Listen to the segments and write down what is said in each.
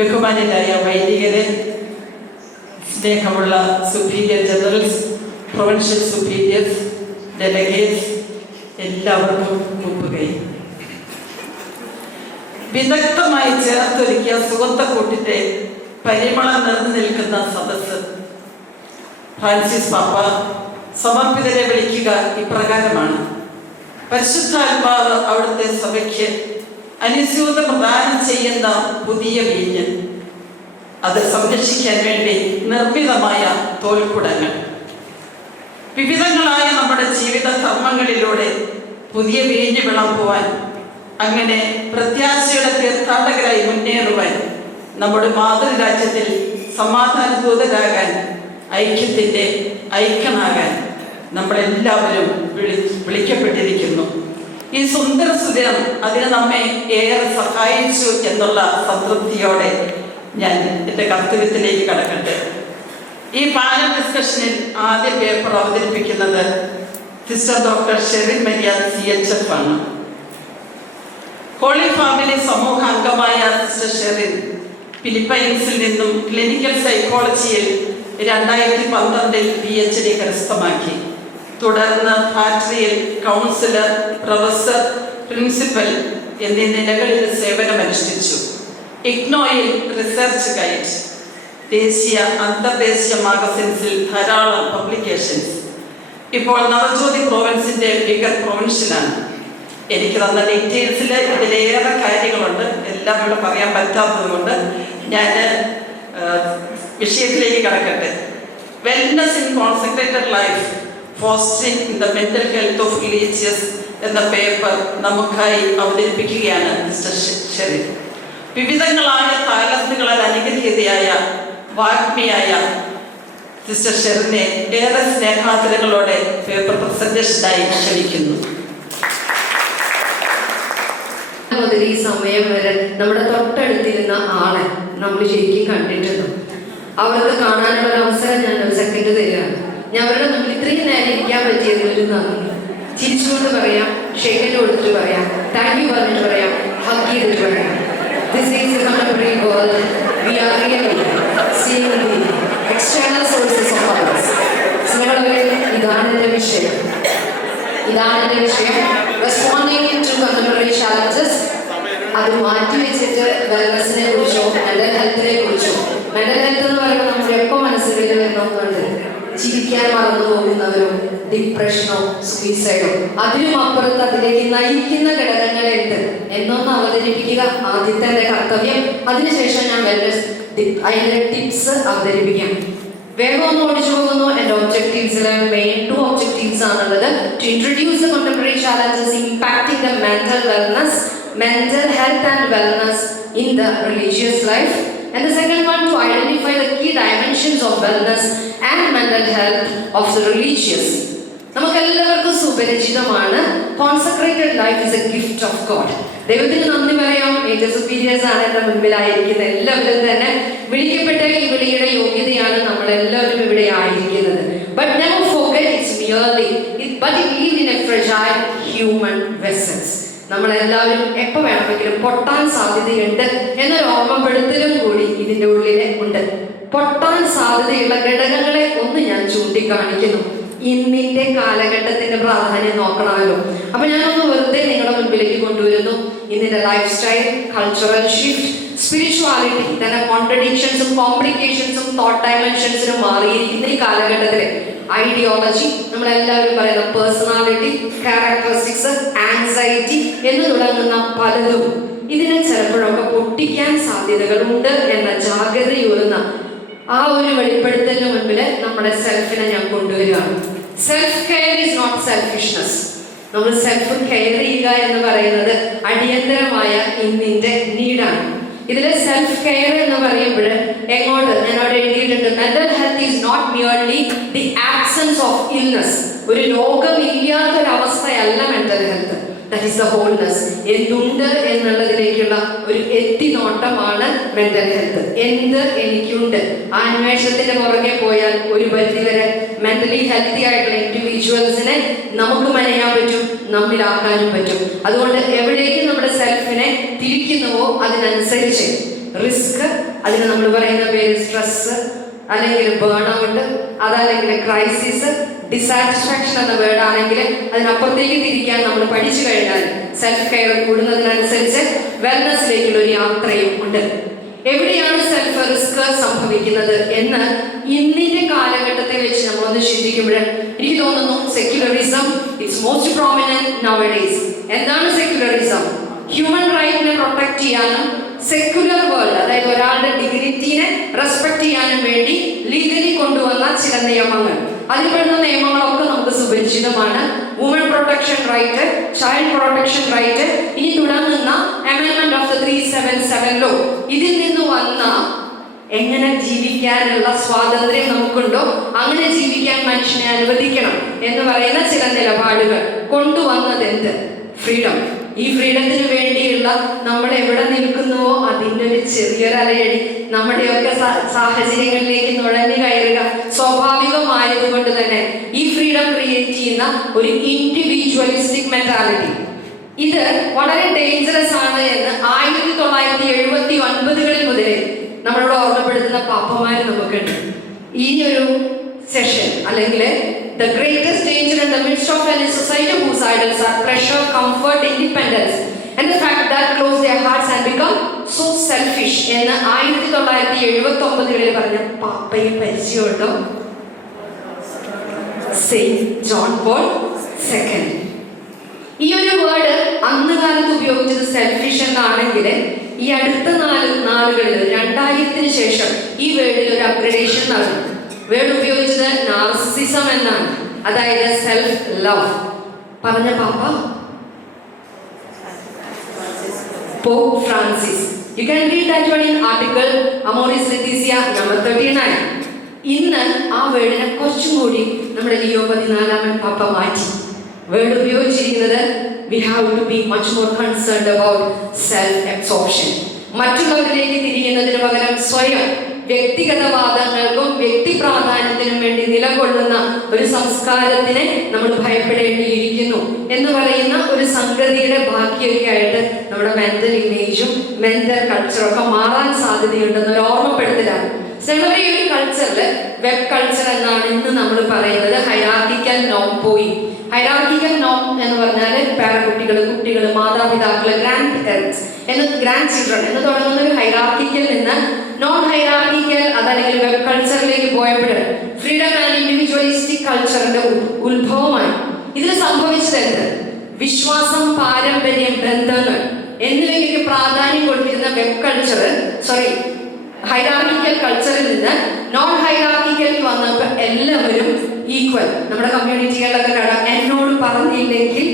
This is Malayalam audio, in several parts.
ബഹുമാന്യരായ വൈദികരെ, സ്നേഹമുള്ള superior generals, provincial superiors, delegates, എല്ലാവർക്കും മുമ്പുകൈ. വിദഗ്ധമായി ചേർത്തൊരുക്കിയ സുഗന്ധക്കൂട്ടിന്റെ പരിമളം നിറഞ്ഞു നിൽക്കുന്ന സദസ്സ്. ഫ്രാൻസിസ് പാപ്പ സമർപ്പിതരെ വിളിക്കുക ഇപ്രകാരമാണ്: പരിശുദ്ധാത്മാവ് അവിടുത്തെ സഭയ്ക്ക് അനുസ്യൂത പ്രദാനം ചെയ്യുന്ന പുതിയ വീഞ്ഞ്, അത് സംരക്ഷിക്കാൻ വേണ്ടി നിർമ്മിതമായ തോൽക്കുടങ്ങൾ. വിവിധങ്ങളായ നമ്മുടെ ജീവിത ധർമ്മങ്ങളിലൂടെ പുതിയ വീഞ്ഞ് വിളമ്പുവാൻ, അങ്ങനെ പ്രത്യാശയുടെ തീർത്ഥാടകരായി മുന്നേറുവാൻ, നമ്മുടെ മാതൃരാജ്യത്തിൽ സമാധാനദൂതരാകാൻ, ഐക്യത്തിൻ്റെ ഐക്യനാകാൻ നമ്മളെല്ലാവരും വിളിക്കപ്പെട്ടിരിക്കുന്നു. ഈ സുന്ദര സുദിനം അതിന് നമ്മെ ഏറെ സഹായിച്ചു എന്നുള്ള സംതൃപ്തിയോടെ ഞാൻ എൻ്റെ കർത്തവ്യത്തിലേക്ക് കടക്കട്ടെ. ഈ പാനൽ ഡിസ്കഷനിൽ ആദ്യ പേപ്പർ അവതരിപ്പിക്കുന്നത് sister doctor Sherin Maria CHF ആണ്. ഹോളി ഫാമിലി സമൂഹ അംഗമായ സിസ്റ്റർ ഷെറിൻ ഫിലിപ്പൈൻസിൽ നിന്നും ക്ലിനിക്കൽ സൈക്കോളജിയിൽ 2012 PhD കരസ്ഥമാക്കി. തുടർന്ന് ഫാക്ടറിയിൽ കൗൺസിലർ, പ്രൊഫസർ, പ്രിൻസിപ്പൽ എന്നീ നിലകളിൽ സേവനമനുഷ്ഠിച്ചു. ഇഗ്നോയിൽ റിസർച്ച് ഗൈഡ്, ദേശീയ അന്തർദേശീയ മാഗസിൻസിൽ ധാരാളം പബ്ലിക്കേഷൻസ്. ഇപ്പോൾ നവജ്യോതി പ്രോവിൻസിൻ്റെ ഫിഗർ പ്രൊവിൻഷ്യലാണ്. എനിക്ക് തന്ന ഡീറ്റെയിൽസിൽ ഇതിലേറെ കാര്യങ്ങളുണ്ട്. എല്ലാം ഇവിടെ പറയാൻ പറ്റാത്തത് കൊണ്ട് ഞാൻ വിഷയത്തിലേക്ക് കടക്കട്ടെ. Wellness in concentrated life fostering in the mental health of religious എന്ന പേപ്പർ നമുക്കായി അവതരിപ്പിക്കുകയാണ് മിസ്റ്റർ ഷെറിൻ. വിവിധങ്ങളായ താലന്തുകളാൽ അനുഗ്രഹീതയായ വാഗ്മിയായ സിസ്റ്റർ ഷെറിനെ ഏറെ സ്നേഹാദരങ്ങളോടെ പേപ്പർ പ്രസന്റേഷനായി ക്ഷണിക്കുന്നു. മുതൽ ഈ സമയം വരെ നമ്മുടെ തൊട്ടടുത്തിരുന്ന ആളെ നമ്മൾ ശരിക്കും കണ്ടിട്ടുണ്ട്. അവർക്ക് കാണാനുള്ള ഒരു അവസരം ഞാൻ ഒരു സെക്കൻഡ് തരികയാണ്. ഞാൻ അവരുടെ മുന്നിൽ ഇത്രയും നേരം ഇരിക്കാൻ പറ്റിയത് ഒരു നന്ദി. ചിരിച്ചുകൊണ്ട് പറയാം, ഷെയ്ക്കിന് കൊടുത്തിട്ട് പറയാം, താങ്ക് യു പറഞ്ഞിട്ട് പറയാം, ഹഗ് ചെയ്തിട്ട് പറയാം. This is a contemporary world. We are really seeing the external sources of others. ഇതാണ് എൻ്റെ വിഷയം. Responding to contemporary challenges. അത് മാറ്റി വെച്ചിട്ട് വെൽനസിനെ കുറിച്ചോ മെന്റൽ ഹെൽത്തിനെ കുറിച്ചോ. മെന്റൽ ഹെൽത്ത് എന്ന് പറയുമ്പോൾ നമ്മുടെ എപ്പോൾ മനസ്സിൽ വരുന്നതുകൊണ്ട് ചിരിക്കാൻ മറന്നു പോകുന്നവരും ഡിപ്രഷനോ സൂയിസൈഡോ അതിനും അപ്പുറത്ത് അതിലേക്ക് നയിക്കുന്ന ഘടകങ്ങളുണ്ട് എന്നൊന്ന് അവതരിപ്പിക്കുക ആദ്യത്തെ എൻ്റെ കർത്തവ്യം. അതിനുശേഷം ഞാൻ വെൽനസ് അതിൻ്റെ ടിപ്സ് അവതരിപ്പിക്കാം. വേഗം ഒന്ന് ഓടിച്ചു പോകുന്നു. എൻ്റെ ഒബ്ജക്റ്റീവ്സിലെ മെയിൻ 2 ഒബ്ജക്റ്റീവ്സ് ആണുള്ളത്. To introduce the contemporary challenges impacting the mental health and wellness in the religious life, and the second one to identify the key dimensions of wellness and mental health of the religious. നമുക്കെല്ലാവർക്കും സുപരിചിതമാണ് consecrated life is a gift of God. ദൈവത്തിന് നന്ദി പറയാം. ഏറ്റവും സുപ്പീരിയേഴ്സ് ആണ് എൻ്റെ മുൻപിലായിരിക്കുന്ന എല്ലാവരും തന്നെ വിളിക്കപ്പെട്ട ഈ വിളിയുടെ യോഗ്യതയാണ് നമ്മളെല്ലാവരും ഇവിടെ ആയിരിക്കുന്നത്. But never forget it's merely but it lives in a fragile human vessels. നമ്മളെല്ലാവരും എപ്പോൾ വേണമെങ്കിലും പൊട്ടാൻ സാധ്യതയുണ്ട് എന്നൊരു ഓർമ്മപ്പെടുത്തലും കൂടി ഇതിൻ്റെ ഉള്ളിൽ ഉണ്ട്. പൊട്ടാൻ സാധ്യതയുള്ള ഘടകങ്ങളെ ഒന്ന് ഞാൻ ചൂണ്ടിക്കാണിക്കുന്നു. ഇന്നിന്റെ കാലഘട്ടത്തിന്റെ പ്രാധാന്യം നോക്കണമല്ലോ. അപ്പൊ ഞാനൊന്ന് വെറുതെ നിങ്ങളുടെ മുൻപിലേക്ക് കൊണ്ടുവരുന്നു. ഇന്നിന്റെ life style, cultural shift, spirituality തന്നെ കോൺട്രഡിക്ഷൻസും കോംപ്ലിക്കേഷൻസും തോട്ട് ഡയമെൻഷൻസിനും മാറിയിരിക്കുന്ന ഈ കാലഘട്ടത്തില് ഐഡിയോളജി, നമ്മളെല്ലാവരും പറയുന്ന പേഴ്സണാലിറ്റി, ക്യാരക്ടറിസ്റ്റിക്സ്, ആൻസൈറ്റി എന്ന് തുടങ്ങുന്ന പലതും ഇതിനെ ചിലപ്പോഴൊക്കെ പൊട്ടിക്കാൻ സാധ്യതകളുണ്ട് എന്ന ജാഗ്രതയൂറുന്ന ആ ഒരു വെളിപ്പെടുത്തലിന് മുൻപിൽ നമ്മുടെ സെൽഫിനെ ഞാൻ കൊണ്ടുവരികയാണ്. Self care is not selfishness. നമ്മൾ സെൽഫ് കെയർ ചെയ്യുക എന്ന് പറയുന്നത് അടിയന്തരമായ ഇന്നിന്റെ നീഡാണ്. ഇതിലെ സെൽഫ് കെയർ എന്ന് പറയുമ്പോൾ എങ്ങോട്ട് ഞാൻ അവിടെ എഴുതിയിട്ടുണ്ട്, mental health is not merely the absence of illness. ഒരു രോഗമില്ലാത്തൊരവസ്ഥയല്ല mental health. That is the wholeness. എന്തുണ്ട് എന്നുള്ളതിലേക്കുള്ള ഒരു എത്തിനോട്ടമാണ് മെന്റൽ ഹെൽത്ത്. എന്ത് എനിക്കുണ്ട് ആ അന്വേഷണത്തിന്റെ പുറകെ പോയാൽ ഒരു പരിധിവരെ മെന്റലി ഹെൽത്തി ആയിട്ടുള്ള ഇൻഡിവിജ്വൽസിനെ നമുക്ക് മനയാൻ പറ്റും, നമ്മിലാക്കാനും പറ്റും. അതുകൊണ്ട് എവിടേക്ക് നമ്മുടെ സെൽഫിനെ തിരിക്കുന്നുവോ അതിനനുസരിച്ച് റിസ്ക് അതിന് നമ്മൾ പറയുന്ന പേര് സ്ട്രെസ്, അല്ലെങ്കിൽ ബേൺ ഔട്ട്, അതല്ലെങ്കിൽ ക്രൈസിസ്, ഡിസാറ്റിസ്ഫാക്ഷൻ എന്ന വേർഡ് ആണെങ്കിൽ അതിനപ്പുറത്തേക്ക് തിരിക്കാൻ നമ്മൾ പഠിച്ചു കഴിഞ്ഞാൽ സെൽഫ് കെയർ കൂടുന്നതിനനുസരിച്ച് വെൽനസിലേക്കുള്ള ഒരു യാത്രയും ഉണ്ട്. എവിടെയാണ് സെൽഫ് റിസ്ക് സംഭവിക്കുന്നത് എന്ന് ഇന്നിന്റെ കാലഘട്ടത്തെ വെച്ച് നമ്മളൊന്ന് ചിന്തിക്കുമ്പോൾ എനിക്ക് തോന്നുന്നു secularism it's most prominent nowadays. എന്താണ് സെക്യുലറിസം? ഹ്യൂമൻ റൈറ്റിനെ പ്രൊട്ടക്ട് ചെയ്യാനും സെക്യുലർ വേൾഡ്, അതായത് ഒരാളുടെ ഡിഗ്നിറ്റിനെ റെസ്പെക്ട് ചെയ്യാനും വേണ്ടി ലീഗലി കൊണ്ടുവന്ന ചില നിയമങ്ങൾ. അതിൽപ്പെടുന്ന നിയമങ്ങളൊക്കെ നമുക്ക് സുപരിചിതമാണ്. Woman protection right, child protection right, ഇനി തുടങ്ങുന്ന അമെൻഡ്മെന്റ് ഓഫ് ദ 377 ലോ. ഇതിൽ നിന്ന് വന്ന എങ്ങനെ ജീവിക്കാനുള്ള സ്വാതന്ത്ര്യം നമുക്കുണ്ടോ അങ്ങനെ ജീവിക്കാൻ മനുഷ്യനെ അനുവദിക്കണം എന്ന് പറയുന്ന ചില നിലപാടുകൾ കൊണ്ടുവന്നത് എന്ത്? ഫ്രീഡം. ഈ ഫ്രീഡത്തിന് വേണ്ടിയുള്ള നമ്മൾ എവിടെ നിൽക്കുന്നുവോ അതിൻ്റെ ഒരു ചെറിയൊരലയടി നമ്മുടെയൊക്കെ സാഹചര്യങ്ങളിലേക്ക് നുഴഞ്ഞു കയറുക സ്വാഭാവികമായതുകൊണ്ട് തന്നെ ഈ ഫ്രീഡം ക്രിയേറ്റ് ചെയ്യുന്ന ഒരു ഇൻഡിവിജ്വലിസ്റ്റിക് മെന്റാലിറ്റി, ഇത് വളരെ ഡേഞ്ചറസ് ആണ് എന്ന് 1979 മുതലേ നമ്മളോട് ഓർമ്മപ്പെടുത്തുന്ന പാപ്പമാര് നമുക്കുണ്ട്. ഈ ഒരു സെഷൻ അല്ലെങ്കിൽ the greatest danger in the midst of any society whose idols are pressure, comfort, independence and the fact that close their hearts and become so selfish എന്ന് 1979 പറഞ്ഞ പാപ്പയെ പരിചയമുണ്ടോ? Saint John Paul II. ഈ ഒരു വേർഡ് അന്ന് കാലത്ത് ഉപയോഗിച്ചത് സെൽഫിഷ് എന്നാണെങ്കിൽ ഈ അടുത്ത നാളുകളിൽ 2000-ന് ശേഷം ഈ വേർഡിൽ ഒരു അപ്ഗ്രഡേഷൻ നടന്നു. വേർഡ് ഉപയോഗിച്ചത് നാർസിസം എന്നാണ്, അതായത് സെൽഫ് ലവ്. പറഞ്ഞ പാപ്പ Pope Francis. You can read that one in article Amoris Laetitia number 39. ഇന്ന് ആ വേർഡിനെ കുറച്ചും കൂടി നമ്മുടെ ലിയോ 14 പാപ്പ മാറ്റി. വേർഡ് ഉപയോഗിച്ചിരിക്കുന്നത് we have to be much more concerned about self absorption. മറ്റുള്ളവരിലേക്ക് തിരിയുന്നതിന് പകരം സ്വയം വ്യക്തിഗതവാദങ്ങൾക്കും വ്യക്തി പ്രാധാന്യത്തിനും വേണ്ടി നിലകൊള്ളുന്ന ഒരു സംസ്കാരത്തിനെ നമ്മൾ ഭയപ്പെടേണ്ടിയിരിക്കുന്നു എന്ന് പറയുന്ന ഒരു സംഗതിയുടെ ബാക്കിയൊക്കെ ആയിട്ട് നമ്മുടെ മെന്റൽ ഇമേജും മെന്റൽ കൾച്ചറൊക്കെ മാറാൻ സാധ്യതയുണ്ടെന്നൊരു ഓർമ്മപ്പെടുത്തലാണ്. ഈ ഒരു കൾച്ചറിൽ വെബ് കൾച്ചർ എന്നാണ് ഇന്ന് നമ്മൾ പറയുന്നത്. ഹൈറാർക്കിക്കൽ നോം പോയി. ഹൈറാർക്കിക്കൽ നോം എന്ന് പറഞ്ഞാൽ കുട്ടികൾ, മാതാപിതാക്കൾ, ഗ്രാൻഡ് പേരൻസ് ഗ്രാൻഡ് ചിൽഡ്രൻ എന്ന് തുടങ്ങുന്ന ഒരു ഹൈറാർക്കിക്കൽ നിന്ന് നോൺ ഹൈറാർക്കിക്കൽ അതല്ലെങ്കിൽ വെബ് കൾച്ചറിലേക്ക് പോയപ്പോൾ ഫ്രീഡം ആൻഡ് ഇൻഡിവിജ്വലിസ്റ്റിക് കൾച്ചറിന്റെ ഉത്ഭവമായി. ഇതിൽ സംഭവിച്ചത് എന്ത്? വിശ്വാസം, പാരമ്പര്യം, ബന്ധങ്ങൾ എന്നിവയ്ക്ക് പ്രാധാന്യം കൊടുത്തിരുന്ന വെബ് കൾച്ചർ ഹൈറാർക്കിക്കൽ കൾച്ചറിൽ നിന്ന് നോൺ ഹൈറാർക്കിക്കൽ വന്നപ്പോൾ എല്ലാവരും ഈക്വൽ. നമ്മുടെ കമ്മ്യൂണിറ്റികളിലൊക്കെ കാണാം, എന്നോട് പറഞ്ഞില്ലെങ്കിൽ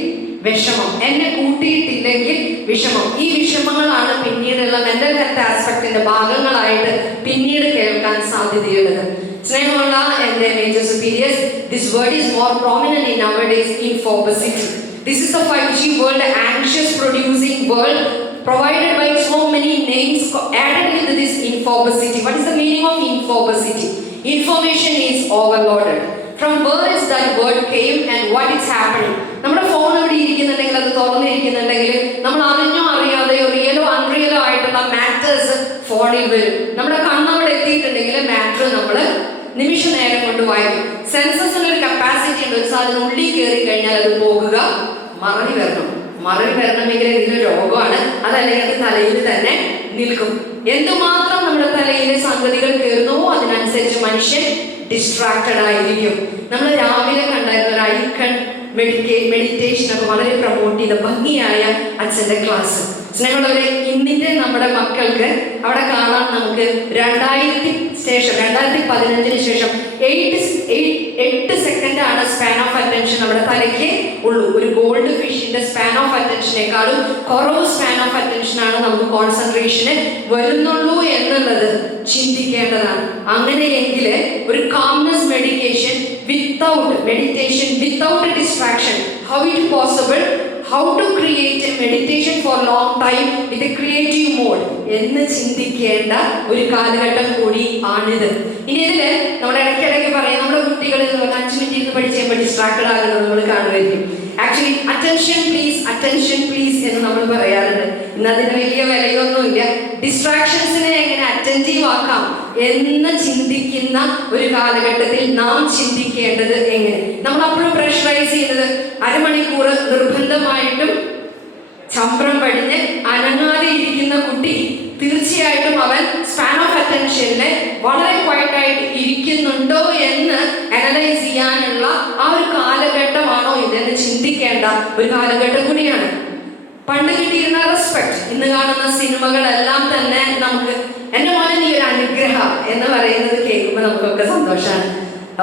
വിഷമം, എന്നെ കൂട്ടിയിട്ടില്ലെങ്കിൽ വിഷമം. ഈ വിഷമങ്ങളാണ് പിന്നീടുള്ള മെന്റൽ ഹെൽത്ത് ആസ്പെക്ടിന്റെ ഭാഗങ്ങളായിട്ട് പിന്നീട് കേൾക്കാൻ സാധ്യതയുള്ളത്. സ്നേഹമുള്ള എൻ്റെ major superiors, this word is more prominent in nowadays infobesity. This is a 5G world, anxious producing world provided by so many names added with this infobesity. What is the meaning of infobesity? Information is overloaded. From where is that word came and what is happening? നമ്മുടെ ഫോൺ ഇവിടെ ഇരിക്കുന്നുണ്ടെങ്കിൽ, അത് തുറന്നിരിക്കുന്നുണ്ടെങ്കിൽ നമ്മൾ അറിഞ്ഞോ അറിയാതെയോ റിയലോ അൺറിയലോ ആയിട്ടുള്ള മാറ്റേഴ്സ് ഫോണിൽ വരും. നമ്മുടെ കണ്ണവിടെ എത്തിയിട്ടുണ്ടെങ്കിൽ മാറ്റർ നമ്മൾ നിമിഷ നേരം കൊണ്ട് വായിക്കും. സെൻസസിനൊരു കപ്പാസിറ്റി ഉണ്ട്. ഒരു സാധനം ഉള്ളിൽ കയറി കഴിഞ്ഞാൽ അത് പോകുക, മറവി വരണമെങ്കിൽ ഇതിന് രോഗമാണ്, അതല്ലെങ്കിൽ അത് തലയിൽ തന്നെ നിൽക്കും. എന്തുമാത്രം നമ്മുടെ തലയിലെ സംഗതികൾ കയറുന്നുവോ അതിനനുസരിച്ച് മനുഷ്യൻ ഡിസ്ട്രാക്റ്റഡ് ആയിരിക്കും. നമ്മൾ രാവിലെ കണ്ടായിരുന്ന ഒരു ഐക്കൺ മെഡിറ്റേഷൻ ഒക്കെ വളരെ പ്രൊമോട്ട് ചെയ്ത ഭംഗിയായ അച്ഛൻ്റെ ക്ലാസ്. സ്നേഹമുള്ളവരെ, ഇന്നിന്റെ നമ്മുടെ മക്കൾക്ക് അവിടെ കാണാൻ നമുക്ക് 2015 ശേഷം 8 സെക്കൻഡാണ് സ്പാൻ ഓഫ് അറ്റൻഷൻ നമ്മുടെ തലയ്ക്ക് ഉള്ളൂ. ഒരു ഗോൾഡ് ഫിഷിന്റെ സ്പാൻ ഓഫ് അറ്റൻഷനേക്കാളും കുറവ് സ്പാൻ ഓഫ് അറ്റൻഷനാണ് നമുക്ക് കോൺസെൻട്രേഷന് വരുന്നുള്ളൂ എന്നുള്ളത് ചിന്തിക്കേണ്ടതാണ്. അങ്ങനെയെങ്കിൽ ഒരു calmness meditation without distraction, how it possible? how to create a meditation for long time with a creative mode എന്ന് ചിന്തിക്കേണ്ട ഒരു കാലഘട്ടം കൂടി ആണിത്. ഇനി ഇതില് നമ്മുടെ ഇടയ്ക്കിടയ്ക്ക് പറയാം, നമ്മുടെ കുട്ടികൾ 5 മിനിറ്റ് ഇരുന്ന് പഠിച്ച് ഡിസ്ട്രാക്റ്റഡ് ആകുന്നത് നമ്മൾ കാണുമായിരിക്കും. ആക്ച്വലി അറ്റൻഷൻ പ്ലീസ് എന്ന് നമ്മൾ പറയാറുണ്ട്. ഇന്ന് അതിന് വലിയ വിലയൊന്നുമില്ല. ഡിസ്ട്രാക്ഷൻസിനെ എങ്ങനെ അറ്റൻറ്റീവ് ആക്കാം എന്ന് ചിന്തിക്കുന്ന ഒരു കാലഘട്ടത്തിൽ നാം ചിന്തിക്കേണ്ടത് എങ്ങനെ? നമ്മൾ അപ്പോഴും പ്രഷറൈസ് ചെയ്യുന്നത് അരമണിക്കൂർ നിർബന്ധമായിട്ടും ചമ്പ്രം പടിഞ്ഞ് അനങ്ങാതെ ഇരിക്കുന്ന കുട്ടി തീർച്ചയായിട്ടും അവൻ സ്പാൻ ഓഫ് അറ്റൻഷനില് വളരെ ക്വയറ്റായിട്ട് ഇരിക്കുന്നുണ്ടോ എന്ന് അനലൈസ് ചെയ്യാനുള്ള ആ ഒരു കാലഘട്ടമാണോ ഇതെന്ന് ചിന്തിക്കേണ്ട ഒരു കാലഘട്ടം കൂടിയാണ്. പണ്ട് കിട്ടിയിരുന്ന റെസ്പെക്ട്, ഇന്ന് കാണുന്ന സിനിമകളെല്ലാം തന്നെ നമുക്ക് എന്റെ മോനെ നീ ഒരു അനുഗ്രഹം എന്ന് പറയുന്നത് കേൾക്കുമ്പോൾ നമുക്കൊക്കെ സന്തോഷമാണ്.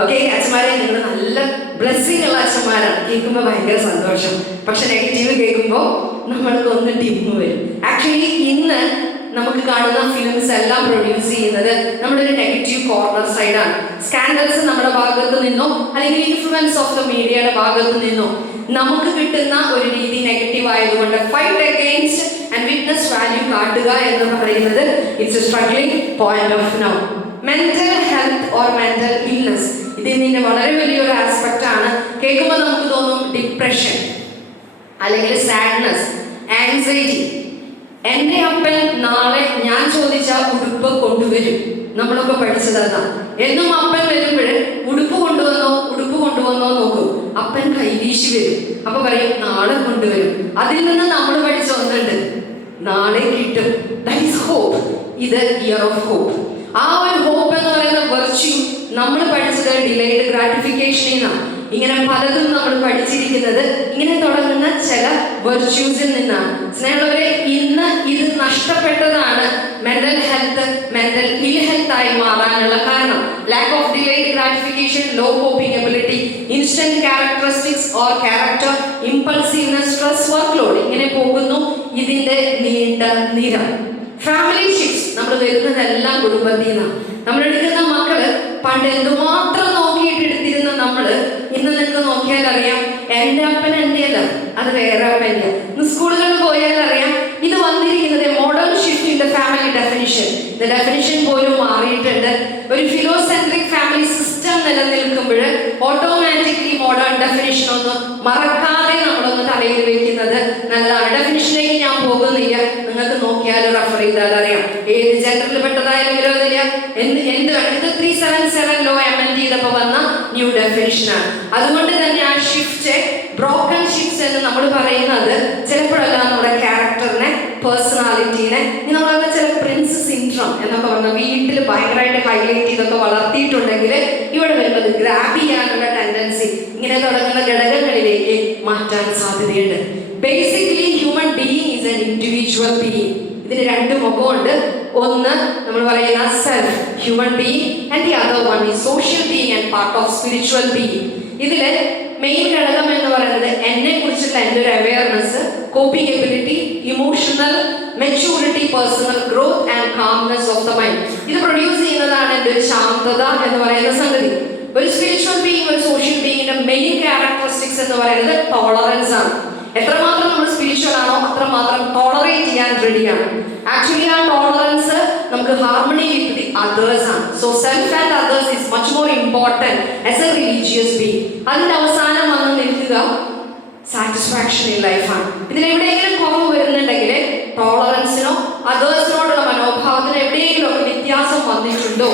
ഓക്കെ, അച്ഛന്മാരെ നിങ്ങൾ നല്ല ബ്ലെസ്സിങ് ഉള്ള അച്ഛന്മാരാണ്, കേൾക്കുമ്പോൾ ഭയങ്കര സന്തോഷം. പക്ഷെ നെഗറ്റീവ് കേൾക്കുമ്പോൾ നമ്മൾക്ക് ഒന്ന് ഡിമ്മ് വരും. ആക്ച്വലി ഇന്ന് നമുക്ക് കാണുന്ന ഫിലിംസ് എല്ലാം പ്രൊഡ്യൂസ് ചെയ്യുന്നത് നമ്മുടെ ഒരു നെഗറ്റീവ് കോർണർ സൈഡാണ്. സ്കാൻഡൽസ് നമ്മുടെ ഭാഗത്ത് നിന്നോ അല്ലെങ്കിൽ ഇൻഫ്ലുവൻസ് ഓഫ് ദ മീഡിയയുടെ ഭാഗത്ത് നിന്നോ നമുക്ക് കിട്ടുന്ന ഒരു രീതി നെഗറ്റീവ് ആയതുകൊണ്ട് fight against and witness value കാട്ടുക എന്ന് പറയുന്നത് it's a struggling point of now. Mental health or mental illness ഇതിന്റെ വളരെ വലിയൊരു ആസ്പെക്റ്റ് ആണ്. കേൾക്കുമ്പോൾ നമുക്ക് തോന്നും ഡിപ്രഷൻ അല്ലെങ്കിൽ സാഡ്നെസ്, ആൻസൈറ്റി. എൻ്റെ അപ്പൻ നാളെ ഞാൻ ചോദിച്ച ഉടുപ്പ് കൊണ്ടുവരും. നമ്മളൊക്കെ പഠിച്ചതാണ്. എന്നും അപ്പൻ വരുമ്പോൾ ഉടുപ്പ് കൊണ്ടുവന്നോ നോക്കും. അപ്പൻ കൈവീശി വരും. അപ്പൊ പറയും നാളെ കൊണ്ടുവരും. അതിൽ നിന്ന് നമ്മൾ പഠിച്ച ഒന്നുണ്ട്, നാളെ കിട്ടും. That is hope. ഇത് ഇയർ ഓഫ് ഹോപ്പ്. ആ ഒരു ഹോപ്പ് എന്ന് പറയുന്ന വെർച്യൂ നമ്മൾ പഠിച്ചത് ഡിലേഡ് ഗ്രാറ്റിഫിക്കേഷനിൽ നിന്നാണ്. ഇങ്ങനെ പലതും നമ്മൾ പഠിച്ചിരിക്കുന്നത് ഇങ്ങനെ തുടങ്ങുന്ന ചില വെർച്യൂസിൽ നിന്നാണ്. സ്നേഹമുള്ളവരെ, ഇന്ന് ഇത് നഷ്ടപ്പെട്ടതാണ് mental health mental ill health ആയി മാറാനുള്ള കാരണം. Lack of delayed gratification, low coping ability, instant characteristics or character, impulsiveness, stress, work load, ഇങ്ങനെ പോകുന്നു ഇതിന്റെ നീണ്ട നിര. ഫാമിലി ഷിഫ്റ്റ്സ്, നമ്മൾ വരുന്നതെല്ലാം കുടുംബത്തിൽ നിന്നാണ്. നമ്മളെടുക്കുന്ന മക്കള് പണ്ട് എന്തുമാത്രം നോക്കിയിട്ട് എടുത്തിരുന്ന നമ്മള് ഇന്ന് നിങ്ങൾക്ക് നോക്കിയാൽ അറിയാം എൻ്റെ അപ്പൻ എൻ്റെ അല്ല, അത് വേറെ അപ്പൻ്റെ. ഇന്ന് സ്കൂളുകളിൽ പോയാൽ അറിയാം ഇത് വന്നിരിക്കുന്നത് modern shift in the family definition. The definition പോലും മാറിയിട്ടുണ്ട്. ഒരു ഫിലോസെൻട്രിക് ഫാമിലി സിസ്റ്റം നിലനിൽക്കുമ്പോൾ ഓട്ടോമാറ്റിക്കലി മോഡേൺ ഡെഫിനിഷൻ ഒന്ന് മറക്കാതെ നമ്മളൊന്ന് തലയിൽ വെക്കുന്നത് നല്ലതാണ്. ഡെഫിനിഷനിലേക്ക് ഞാൻ പോകുന്നില്ല, നിങ്ങൾക്ക് നോക്കിയാൽ റെഫർ ചെയ്താൽ അറിയാം ഏത് ജെൻഡറിൽ പെട്ടതായാലും വിരോധമില്ല. എന്ത് 377 ലോ അമെൻഡ് ചെയ്തപ്പോൾ വന്ന ന്യൂ ഡെഫിനിഷനാണ്. അതുകൊണ്ട് തന്നെ ആ ഷിഫ്റ്റ് ബ്രോക്കൺ ഷിഫ്റ്റ്സ് എന്ന് നമ്മൾ പറയുന്നത് ചിലപ്പോഴെല്ലാം നമ്മുടെ ക്യാരക്ടറിനെ, പേഴ്സണാലിറ്റീനെ, നമ്മളൊക്കെ ചില പ്രിൻസ് സിൻഡ്രോം എന്നൊക്കെ പറഞ്ഞാൽ വീട്ടിൽ ഭയങ്കരമായിട്ട് ഹൈലൈറ്റ് ചെയ്തൊക്കെ വളർത്തിയിട്ടുണ്ടെങ്കിൽ ഇവിടെ വരുന്നത് ഗ്രാബ് ചെയ്യാനുള്ള ടെൻഡൻസി ഇങ്ങനെ തുടങ്ങുന്ന ഘടകങ്ങളിലേക്ക് മാറ്റാൻ സാധ്യതയുണ്ട്. Basically human being is an individual being. ഇതിന് 2 മുഖമുണ്ട്. ഒന്ന് നമ്മൾ പറയുന്ന self human being and the other one is social being and part of spiritual being. ഇതില് മെയിൻ ഘടകം എന്ന് പറയുന്നത് എന്നെ കുറിച്ചുള്ള എൻ്റെ ഒരു awareness, coping ability, emotional maturity, personal growth and calmness of the mind. ഇത് പ്രൊഡ്യൂസ് ചെയ്യുന്നതാണ് എൻ്റെ ഒരു ശാന്തത എന്ന് പറയുന്ന സംഗതി. ഒരു സ്പിരിച്വൽ ബീയിങ്, ഒരു സോഷ്യൽ ബീയിങ്ങിന്റെ മെയിൻ ക്യാരക്ടറിസ്റ്റിക്സ് എന്ന് പറയുന്നത് ടോളറൻസ് ആണ്. എത്രമാത്രം നമ്മൾ സ്പിരിച്വൽ ആണോ അത്രമാത്രം ടോളറേറ്റ് ചെയ്യാൻ റെഡിയാണ്. ആക്ച്വലി ആ ടോളറൻസ് നമുക്ക് ഹാർമണി വിത്ത് ദി അതേഴ്സ് ആണ്. So self and others is much more important as A religious being. അതിന്റെ അവസാനം വന്ന് നിൽക്കുക സാറ്റിസ്ഫാക്ഷൻ ഇൻ ലൈഫാണ്. ഇതിലെവിടെയെങ്കിലും കുറവ് വരുന്നുണ്ടെങ്കിൽ ടോളറൻസിനോ അതേഴ്സിനോടുള്ള മനോഭാവത്തിന് എവിടെയെങ്കിലും ഒക്കെ വ്യത്യാസം വന്നിട്ടുണ്ടോ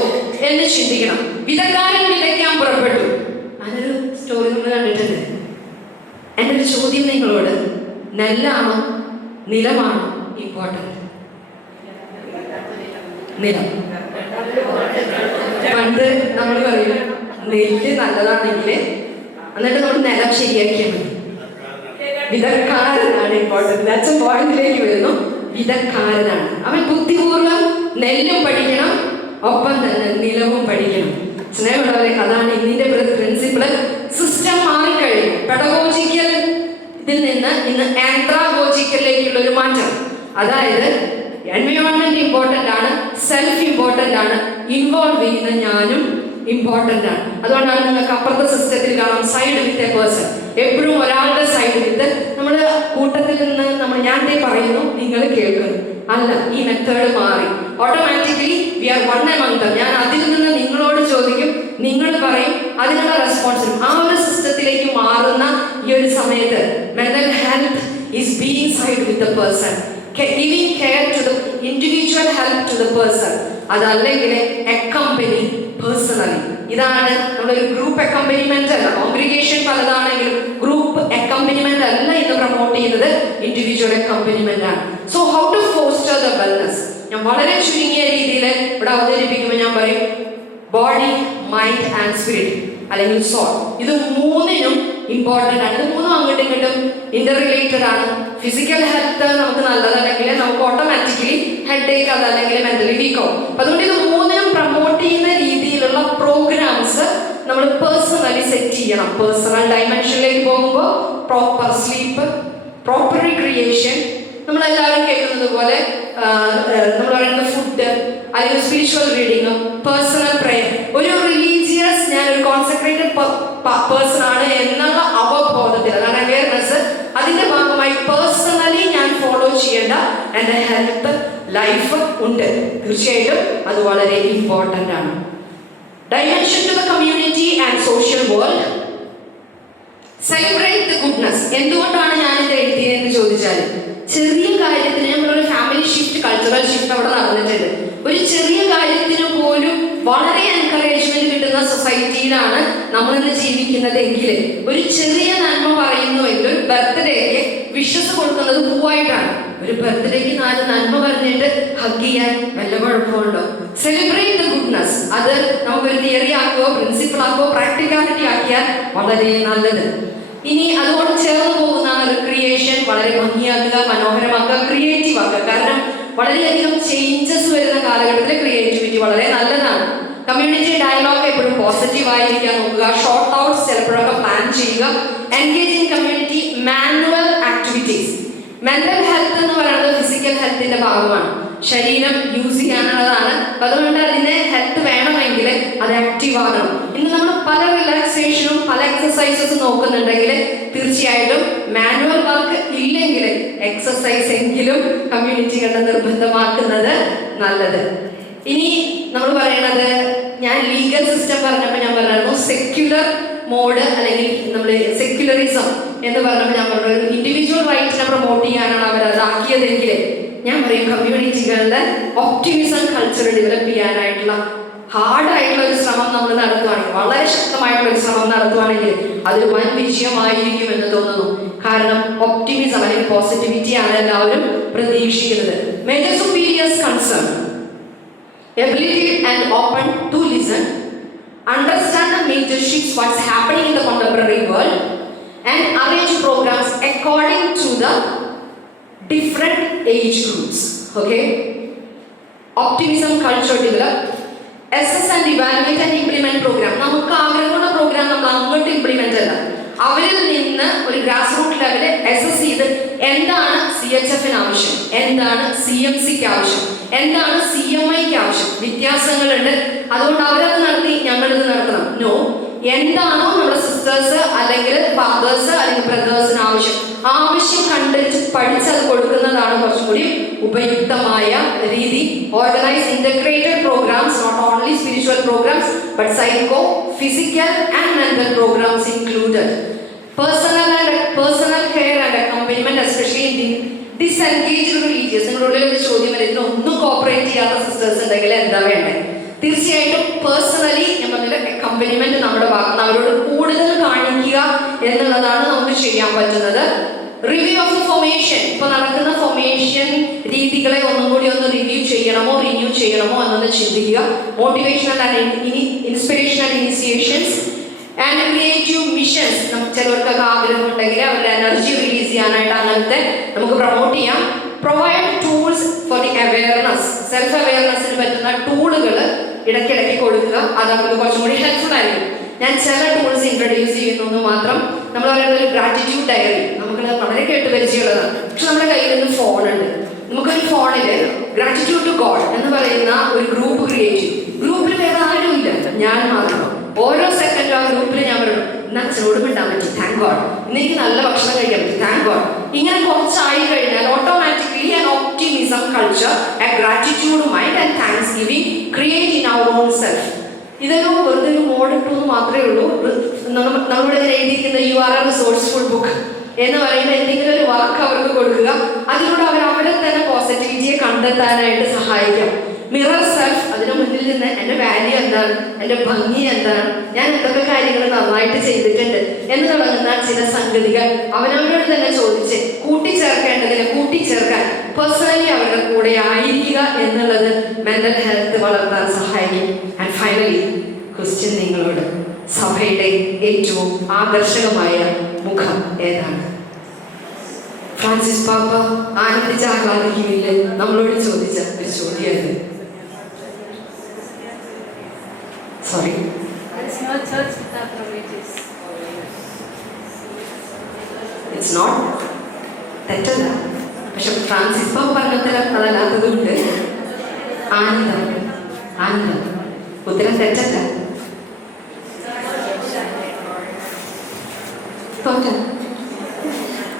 എന്ന് ചിന്തിക്കണം. വിതക്കാരൻ വിതയ്ക്കാൻ പുറപ്പെട്ടു. അതൊരു സ്റ്റോറി നമ്മൾ കണ്ടിട്ടുണ്ട്. എൻ്റെ ഒരു ചോദ്യം നിങ്ങളോട്, നെല്ലാണോ നിലമാണോ ഇമ്പോർട്ടൻറ്റ്? നിലം. പണ്ട് നമ്മൾ പറയും നെല്ല് നല്ലതാണെങ്കിൽ എന്നിട്ട് നമ്മൾ നിലം ശരിയാക്കിയാൽ മതി. വിതക്കാരനാണ് ഇമ്പോർട്ടൻറ്റ്. അച്ഛൻ പോയിന്റിലേക്ക് വരുന്നു. വിതക്കാരനാണ് അവൻ. ബുദ്ധിപൂർവ്വം നെല്ലും പഠിക്കണം, ഒപ്പം തന്നെ നിലവും പഠിക്കണം. സ്നേഹമുള്ളവരെ, അതാണ് ഇന്നിന്റെ പ്രിൻസിപ്പിള്. സിസ്റ്റം മാറിക്കഴിയും. പെഡഗോജിക്കൽ ഇതിൽ നിന്ന് ഇന്ന് ആൻഡ്രാഗോജിക്കലിലേക്കുള്ള ഒരു മാറ്റം. അതായത് എൻവയോൺമെന്റ് ഇമ്പോർട്ടൻ്റ് ആണ്, സെൽഫ് ഇമ്പോർട്ടൻ്റ് ആണ്, ഇൻവോൾവ് ചെയ്യുന്ന ഞാനും ഇമ്പോർട്ടൻ്റ് ആണ്. അതുകൊണ്ടാണ് നിങ്ങൾക്ക് അപ്പുറത്തെ സിസ്റ്റത്തിൽ കാണാം സൈഡ് വിത്ത് എ പേഴ്സൺ, എപ്പോഴും ഒരാളുടെ സൈഡ് വിത്ത്. നമ്മൾ കൂട്ടത്തിൽ നിന്ന് ഞാൻ പറയുന്നു, നിങ്ങൾ കേൾക്കുന്നു. അല്ല, ഈ മെത്തേഡ് മാറി. Automatically we are one among them. ഞാൻ അതിൽ നിന്ന് നിങ്ങളോട് ചോദിക്കും, നിങ്ങൾ പറയും, അതിനുള്ള റെസ്പോൺസിബിൾ. ആ ഒരു സിസ്റ്റത്തിലേക്ക് മാറുന്ന ഈ ഒരു സമയത്ത് mental health is being side with the person, giving care to the individual help to the person. അതല്ലെങ്കിൽ അക്കമ്പനി പേഴ്സണലി. ഇതാണ് നമ്മളൊരു ഗ്രൂപ്പ് അക്കമ്പനിമെന്റ് അല്ല, കോൺഗ്രിഗേഷൻ പലതാണെങ്കിലും ഗ്രൂപ്പ് അക്കമ്പനിമെന്റ് അല്ല ഇന്ന് പ്രൊമോട്ട് ചെയ്യുന്നത്, ഇൻഡിവിജ്വൽ അക്കമ്പനിമെന്റ് ആണ്. So how to foster the wellness? ഞാൻ വളരെ ചുരുങ്ങിയ രീതിയിൽ ഇവിടെ അവതരിപ്പിക്കുമ്പോൾ ഞാൻ പറയും ബോഡി, മൈൻഡ് ആൻഡ് സ്പിരിറ്റ് അല്ലെങ്കിൽ സോൾ. ഇത് മൂന്നിനും ഇമ്പോർട്ടൻ്റ് ആണ്. ഇത് മൂന്നും അങ്ങോട്ടും ഇങ്ങോട്ടും ഇന്റർ റിലേറ്റഡ് ആണ്. ഫിസിക്കൽ ഹെൽത്ത് നമുക്ക് നല്ലതല്ലെങ്കിൽ നമുക്ക് ഓട്ടോമാറ്റിക്കലി ഹെഡ് ഏക്ക് അതല്ലെങ്കിൽ മെന്റലി വീക്ക് ആവും. അപ്പൊ അതുകൊണ്ട് ഇത് മൂന്നിനും പ്രൊമോട്ട് ചെയ്യുന്ന രീതിയിലുള്ള പ്രോഗ്രാംസ് നമ്മൾ പേഴ്സണലി സെറ്റ് ചെയ്യണം. പേഴ്സണൽ ഡയമെൻഷനിലേക്ക് പോകുമ്പോൾ പ്രോപ്പർ സ്ലീപ്പ്, പ്രോപ്പർ റിക്രിയേഷൻ, നമ്മളെല്ലാവരും കേൾക്കുന്നത് പോലെ നമ്മൾ പറയുന്നത് ഫുഡ്, അല്ലെങ്കിൽ സ്പിരിച്വൽ റീഡിങ്, പേഴ്സണൽ പ്രേയർ. ഒരു റിലീജിയസ് ഞാനൊരു കോൺസെൻട്രേറ്റഡ് പേഴ്സൺ ആണ് എന്നുള്ള അവബോധത്തിൽ, അതാണ് അവയർനെസ്. അതിന്റെ ഭാഗമായി പേഴ്സണലി ഞാൻ ഫോളോ ചെയ്യേണ്ട എൻ്റെ ഹെൽത്ത് ലൈഫ് ഉണ്ട്. തീർച്ചയായിട്ടും അത് വളരെ ഇമ്പോർട്ടൻ്റ് ആണ്. Dimension to the community and social world. Celebrate the goodness. എന്തുകൊണ്ടാണ് ഞാനിത് എഴുതിയതെന്ന് ചോദിച്ചാൽ, ചെറിയ കാര്യത്തിന് നമ്മളൊരു ഫാമിലി ഷിഫ്റ്റ്, കൾച്ചറൽ ഷിഫ്റ്റ് അവിടെ നടന്നിട്ടുണ്ട്. ഒരു ചെറിയ കാര്യത്തിന് പോലും വളരെ എൻകറേജ്മെന്റ് കിട്ടുന്ന സൊസൈറ്റിയിലാണ് നമ്മളിന്ന് ജീവിക്കുന്നതെങ്കിൽ, ഒരു ചെറിയ നന്മ പറയുന്നുവെങ്കിൽ, ഒരു ബർത്ത്ഡേക്ക് വിഷസ് കൊടുക്കുന്നത് പൂവായിട്ടാണ്. ഒരു ബർത്ത്ഡേക്ക് 4 നന്മ പറഞ്ഞിട്ട് ഹഗ് ചെയ്യാൻ വല്ല കുഴപ്പമുണ്ടോ? Celebrate the goodness. അത് നമുക്കൊരു തിയറി ആക്കുകയോ പ്രിൻസിപ്പിൾ ആക്കുകയോ പ്രാക്ടിക്കാലിറ്റി ആക്കിയാൽ വളരെ നല്ലത്. ഇനി അതുകൊണ്ട് ചേർന്ന് പോകുന്നതാണ് റിക്രിയേഷൻ. വളരെ ഭംഗിയാക്കുക, മനോഹരമാക്കുക, ക്രിയേറ്റീവ് ആക്കുക. കാരണം വളരെയധികം ചേഞ്ചസ് വരുന്ന കാലഘട്ടത്തിൽ ക്രിയേറ്റിവിറ്റി വളരെ നല്ലതാണ്. കമ്മ്യൂണിറ്റി ഡയലോഗ് എപ്പോഴും പോസിറ്റീവ് ആയിരിക്കാൻ നോക്കുക. ഷോർട്ട് ഔട്ട്സ് ചിലപ്പോഴൊക്കെ പ്ലാൻ ചെയ്യുക. Engage in community manual activities. Mental health എന്ന് പറയുന്നത് ഫിസിക്കൽ ഹെൽത്തിന്റെ ഭാഗമാണ്. ശരീരം യൂസ് ചെയ്യാനുള്ളതാണ്. അതുകൊണ്ട് അതിന് ഹെൽത്ത് വേണമെങ്കിൽ അത് ആക്റ്റീവ് ആകണം. ഇന്ന് നമ്മൾ പല റിലാക്സേഷനും പല എക്സസൈസസ് നോക്കുന്നുണ്ടെങ്കിൽ തീർച്ചയായിട്ടും മാനുവൽ വർക്ക് ഇല്ലെങ്കിൽ എക്സസൈസ് എങ്കിലും കമ്മ്യൂണിറ്റികളുടെ നിർബന്ധമാക്കുന്നത് നല്ലത്. ഇനി നമ്മൾ പറയണത്, ഞാൻ ലീഗൽ സിസ്റ്റം പറഞ്ഞപ്പോൾ ഞാൻ പറഞ്ഞായിരുന്നു സെക്യുലർ മോഡ്, അല്ലെങ്കിൽ നമ്മൾ സെക്യുലറിസം എന്ന് പറഞ്ഞപ്പോൾ ഞാൻ പറഞ്ഞു ഇൻഡിവിജ്വൽ റൈറ്റിനെ പ്രൊമോട്ട് ചെയ്യാനാണ് അവർ അതാക്കിയതെങ്കിൽ, ഞാൻ പറയും കമ്മ്യൂണിറ്റികളുടെ ഒപ്റ്റിമിസം കൾച്ചർ ഡെവലപ്പ് ചെയ്യാനായിട്ടുള്ള ഹാർഡായിട്ടുള്ള ഒരു ശ്രമം നമ്മൾ നടത്തുവാണെങ്കിൽ, വളരെ ശക്തമായിട്ടുള്ള ഒരു ശ്രമം നടത്തുവാണെങ്കിൽ അതൊരു വൻ വിജയമായിരിക്കും എന്ന് തോന്നുന്നു. കാരണം ഒപ്റ്റിമിസം അല്ലെങ്കിൽ പോസിറ്റിവിറ്റി ആണ് എല്ലാവരും പ്രതീക്ഷിക്കുന്നത്. Major superiors concern, ability and open to listen, understand the major shifts what's happening in the contemporary world, and arrange programs according to the different age groups. Okay, optimism culture develop, assess and evaluate and implement program. നമുക്ക് ആഗ്രഹമുള്ള പ്രോഗ്രാം നമ്മൾ അങ്ങോട്ട് ഇംപ്ലിമെന്റ് അല്ല, അവരിൽ നിന്ന് ഒരു ഗ്രാസ് റൂട്ട് ലെവലിൽ അസസ് ചെയ്ത് എന്താണ് CHFന് ആവശ്യം, എന്താണ് CMCക്ക് ആവശ്യം, എന്താണ് CMIക്ക് ആവശ്യം. വ്യത്യാസങ്ങളുണ്ട്. അതുകൊണ്ട് അവരത് നടത്തി ഞങ്ങളിത് നടത്തണം. നോ, എന്താണോ നമ്മുടെ സിസ്റ്റേഴ്സ് അല്ലെങ്കിൽ ഫാദേഴ്സ് അല്ലെങ്കിൽ ബ്രദേഴ്സിന് ആവശ്യം കണ്ടിട്ട് പഠിച്ചത് കൊടുക്കുന്നതാണ് കുറച്ചും കൂടി ഉപയുക്തമായ രീതി. Organise integrated programmes, not only spiritual programmes but psycho, physical and mental programmes included. Personal care and accompaniment especially in disengaged religious. നിങ്ങളുടെ ഉള്ളിൽ ഒരു ചോദ്യം വരും, ഇതിനൊന്നും കോപ്പറേറ്റ് ചെയ്യാത്ത സിസ്റ്റേഴ്സ് ഉണ്ടെങ്കിൽ എന്താ വേണ്ടത്? തീർച്ചയായിട്ടും പേഴ്സണലി ഞാൻ പറഞ്ഞ അക്കമ്പനിമെന്റ് നമ്മുടെ ഭാഗത്ത് അവരോട് കൂടുതൽ കാണിക്കുക എന്നുള്ളതാണ് നമുക്ക് ചെയ്യാൻ പറ്റുന്നത്. Review of the formation. ഇപ്പൊ നടക്കുന്ന ഫോർമേഷൻ രീതികളെ ഒന്നും കൂടി ഒന്ന് റിവ്യൂ ചെയ്യണമോ റിന്യൂ ചെയ്യണമോ എന്നൊന്ന് ചിന്തിക്കുക. Motivational and inspirational initiations and creative missions. ചിലവർക്കൊക്കെ ആഗ്രഹം ഉണ്ടെങ്കിൽ അവരുടെ എനർജി റിലീസ് ചെയ്യാനായിട്ട് അങ്ങനത്തെ നമുക്ക് പ്രൊമോട്ട് ചെയ്യാം. Provide tools for the awareness. Self അവയർനെസ്സിന് പറ്റുന്ന ടൂളുകൾ ഇടയ്ക്കിടയ്ക്ക് കൊടുക്കുക. അത് നമുക്ക് കുറച്ചും കൂടി ഹെൽപ്ഫുൾ ആയിരിക്കും. ഞാൻ ചില ടൂൾസ് ഇൻട്രൊഡ്യൂസ് ചെയ്യുന്നു മാത്രം. നമ്മൾ പറയുന്നത് ഒരു ഗ്രാറ്റിറ്റ്യൂഡ് ഡയറി, നമുക്ക് വളരെ കേട്ട് പരിചയമുള്ളതാണ്. പക്ഷെ നമ്മുടെ കയ്യിൽ നിന്ന് ഫോണുണ്ട്. നമുക്കൊരു ഫോണിൽ ഗ്രാറ്റിറ്റ്യൂഡ് ടു ഗോഡ് എന്ന് പറയുന്ന ഒരു ഗ്രൂപ്പ് ക്രിയേറ്റ് ചെയ്യും. ഗ്രൂപ്പിൽ വേറെ ആരുമില്ല, ഞാൻ മാത്രം. ഇന്ന് എനിക്ക് നല്ല ഭക്ഷണം കഴിക്കാൻ പറ്റും, താങ്ക് ഗോഡ്. ഇങ്ങനെ കുറച്ചായി കഴിഞ്ഞാൽ automatically an optimism culture, a gratitude mind and thanksgiving create in our own self. ഇതൊരു വെറുതെ ഒരു മോഡ് ഇട്ടു എന്ന് മാത്രമേ ഉള്ളൂ. നമ്മുടെ എഴുതിയിരിക്കുന്ന you are A resourceful book എന്ന് പറയുന്ന എന്തെങ്കിലും ഒരു വാക്ക് അവർക്ക് കൊടുക്കുക, അതിലൂടെ അവർ അവിടെ തന്നെ പോസിറ്റിവിറ്റിയെ കണ്ടെത്താനായിട്ട് സഹായിക്കാം. മിറർ സെൽഫ്, അതിന് മുന്നിൽ നിന്ന് എൻ്റെ വാല്യൂ എന്താണ്, എൻ്റെ ഭംഗി എന്താണ്, ഞാൻ എന്തൊക്കെ കാര്യങ്ങൾ നന്നായിട്ട് ചെയ്തിട്ടുണ്ട് എന്ന് തുടങ്ങുന്ന ചില സംഗതികൾ അവനവരോട് തന്നെ ചോദിച്ച് കൂട്ടിച്ചേർക്കേണ്ടതിന് കൂട്ടിച്ചേർക്കാൻ പേഴ്സണലി അവരുടെ കൂടെ ആയിരിക്കുക എന്നുള്ളത് മെന്റൽ ഹെൽത്ത് വളർത്താൻ സഹായിക്കും. ആൻഡ് ഫൈനലി ക്വസ്റ്റ്യൻ നിങ്ങളോട്, സഭയുടെ ഏറ്റവും ആകർഷകമായ മുഖം ഏതാണ്? ഫ്രാൻസിസ് പാപ്പ ആനന്ദിച്ച് ആഹ്ലാദിക്കുന്നില്ലേ നമ്മളോട് ചോദിച്ച ഒരു ചോദ്യമായിരുന്നു. സോറി, ഇറ്റ്സ് നോട്ട് തെറ്റല്ല, പക്ഷെ ഫ്രാൻസിസ് പാപ്പ പറഞ്ഞുത്തരം അതല്ലാത്തതുകൊണ്ട് ആനന്ദം, ആനന്ദം ഉത്തരം തെറ്റല്ല.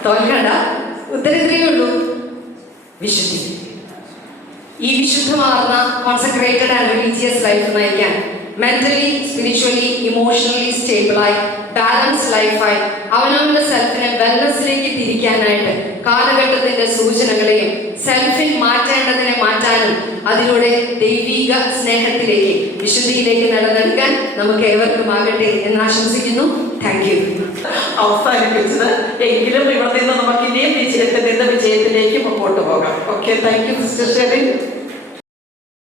തോൽക്കണ്ട, ഉത്തരത്തിലേ ഉള്ളൂ, വിശുദ്ധി. ഈ വിശുദ്ധമാർന്ന കോൺസെൻട്രേറ്റഡ് ആൻഡ് റിലീജിയസ് ലൈഫ് നയിക്കാൻ മെന്റലി, സ്പിരിച്വലി, ഇമോഷണലി സ്റ്റേബിളായി ബാലൻസ് ലൈഫായി അവനവന്റെ സെൽഫിനെ വെൽനസിലേക്ക് തിരിക്കാനായിട്ട് കാലഘട്ടത്തിന്റെ സൂചനകളെയും സെൽഫിൽ മാറ്റേണ്ടതിനെ മാറ്റാനും അതിലൂടെ ദൈവിക സ്നേഹത്തിലേക്ക്, വിശുദ്ധിയിലേക്ക് നിലനിൽക്കാൻ നമുക്ക് ഏവർക്കും ആകട്ടെ എന്ന് ആശംസിക്കുന്നു. Thank you. അവസാനിപ്പിച്ചത് എങ്കിലും ഇവിടെ നിന്ന് നമുക്ക് ഇനിയും വിജയത്തിൽ നിന്ന് വിജയത്തിലേക്ക് മുമ്പോട്ട് പോകാം. Okay, thank you sister Sherin.